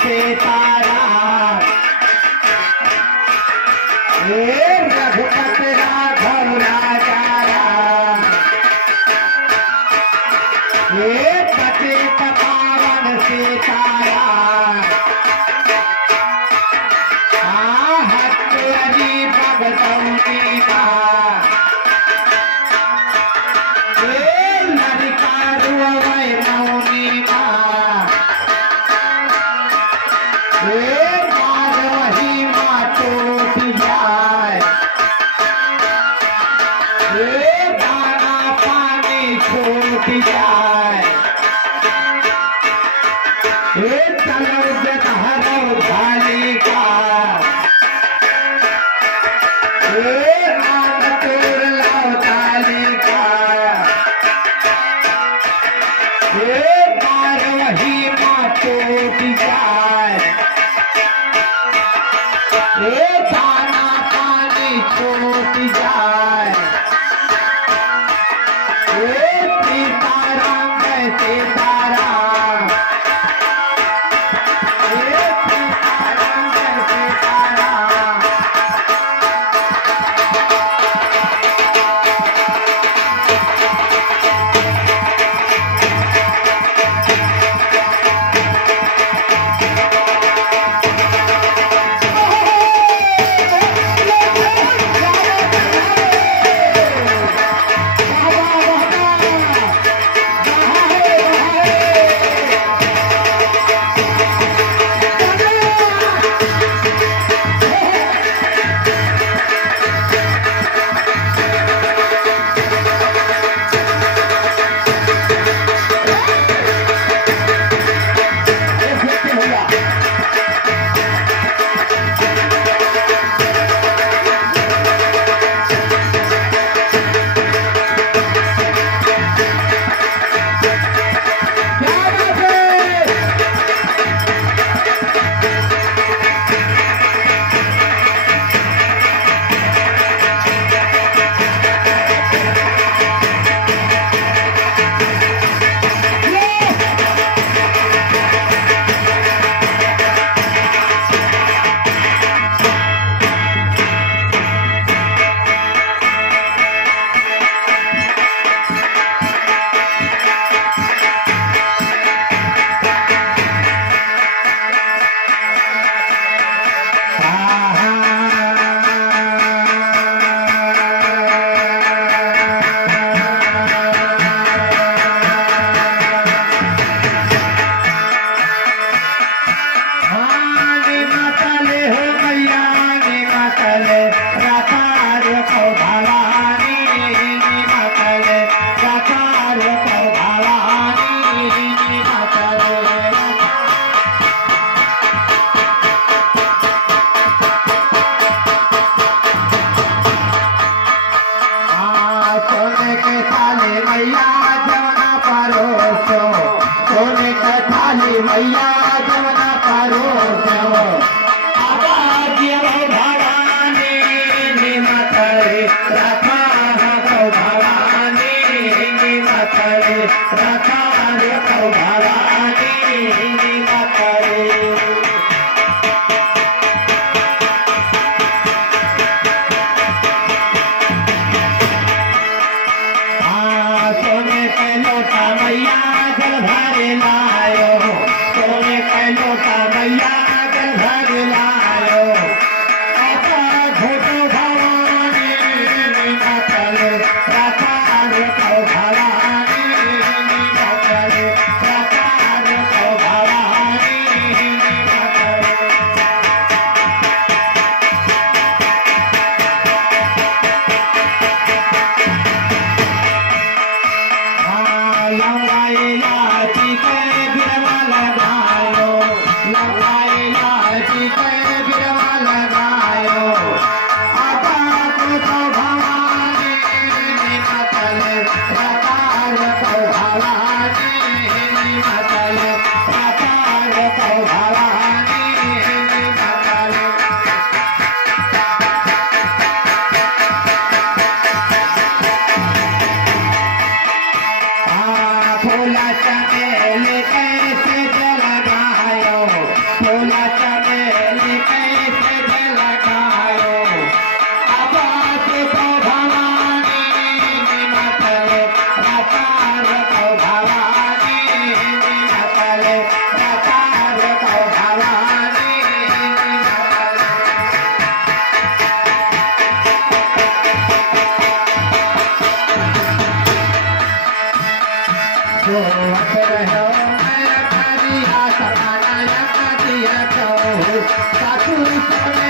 सितारा रघुपत राघव राजा पतित पावन सितारा हरि भगवती का काली मैया जमुना करो देव आवाज भवानी निमतरे रखा तो भवानी निमतरे रखा तो भवानी निमतरे सोने के लोटा मैया जल भरे लायो सोने के लोटा मैया जल भरे लायो आता घोटो भवानी निमतले रकार को भवानी निमतले रकार को भवानी निमतले लंगाई लाची के बिरवा लगायो लंगाई लाची के बिरवा लगायो आता को भवानी निमतले रकार को भवानी निमतले रकार को भवानी निमतले फूलाचा मेले कैसे जलगायो फूलाचा मेले कैसे जलगायो आवाज तो भवानी निमतले रकार को भवानी निमतले रकार को भवानी निमतले जो रहो मैं खाली हाथ आना या खाती रखो साधु सोने